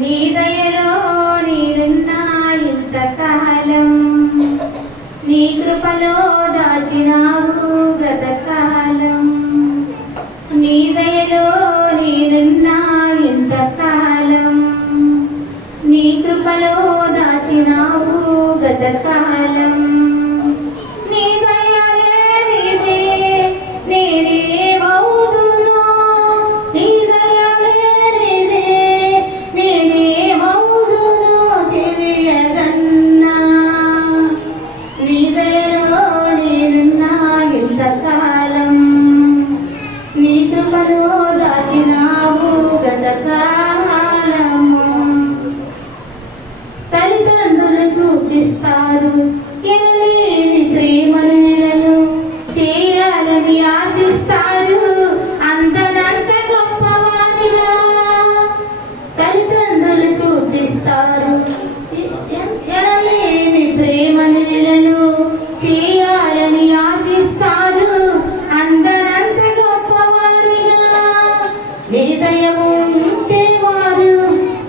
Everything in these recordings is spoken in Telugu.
నీ దయలో నేనున్నా ఇంతకాలం, నీ కృపలో దాచినావు గతకాలం. నీ దయలో నేనున్నా ఇంతకాలం, నీ కృపలో దాచినావు గతకాలం. నీ దయ లేనిదే నేనేమవుదునో, నీ దయ లేనిదే నేనేమవుదునో తెలియదన్నా. నీ దయలో నేనున్నా ఇంతకాలం, నీ కృపలో దాచినావు గతకాలము. తల్లిదండ్రులు చూపిస్తారు ఎనలేని ప్రేమను, చేయాలని ఆశిస్తారు అంతనంత గొప్పవారిగా. తల్లిదండ్రులు చూపిస్తారు ఎనలేని ప్రేమను, చేయాలని ఆశిస్తారు అందరంత గొప్పవారిగా. నీ దయ ఉంటే వారు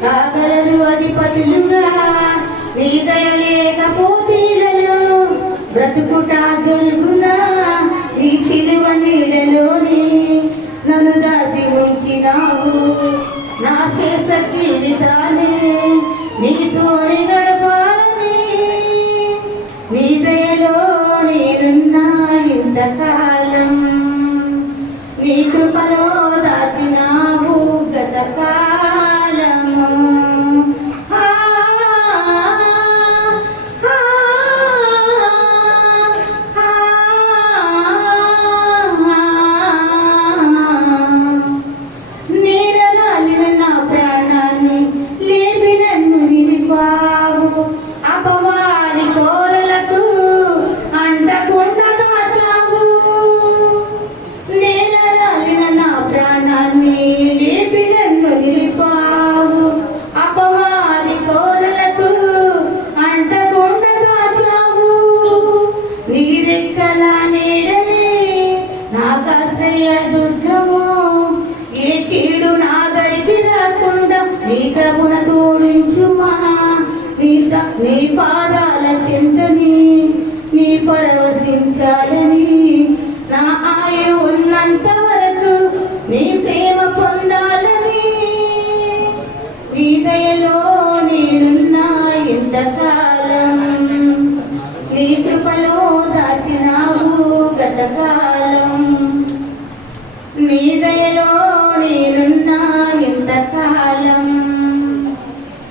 కాగలరు అధిపతులుగా, నీ దయ లేకపోతే బ్రతుకుట జరుగునా. నీ చిలువ నీడలోనే నన్ను దాచి ఉంచినావు, నా శేష జీవితాన్ని నీతో గడపాలని. నీ దయలో నేనున్నా ఇంతకాలం, నీ కృపలో దాచినావు గతకాలము. అపవాది కోరలకు అంటకుండా దాచావు, నేల రాలిన నా ప్రాణాన్ని లేపి నన్ను నిలిపావు. అపవాది కోరలకు అంటకుండా దాచావు, నీ రెక్కల నీడనే నాకాశ్రయ దుర్గము. ఏ కీడు నా దరికి రాకుండా నీ ప్రభున తోడించుమా. నీ పాదాల చింతని నీ పరవశించాలని, నా ఆయు ఉన్నంత వరకు నీ ప్రేమ పొందాలని. నీ దయలో నేనున్నా ఇంతకాలం, నీ కృపలో దాచినావు గతకాలం. నీ దయలో నేనున్నా ఇంతకాలం,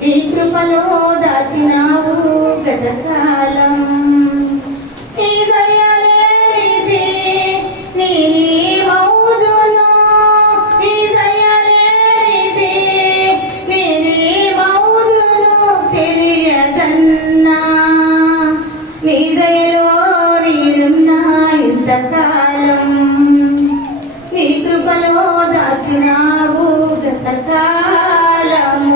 నీ కృపలో దాచినావు గతకాలం. నీ దయ లేనిదే నేనేమవుదునో, నీ దయ లేనిదే నేనేమవుదునో తెలియదన్నా. నీ దయలో నేనున్నా ఇంతకాలం, నీ కృపలో దాచినావు గతకాలము.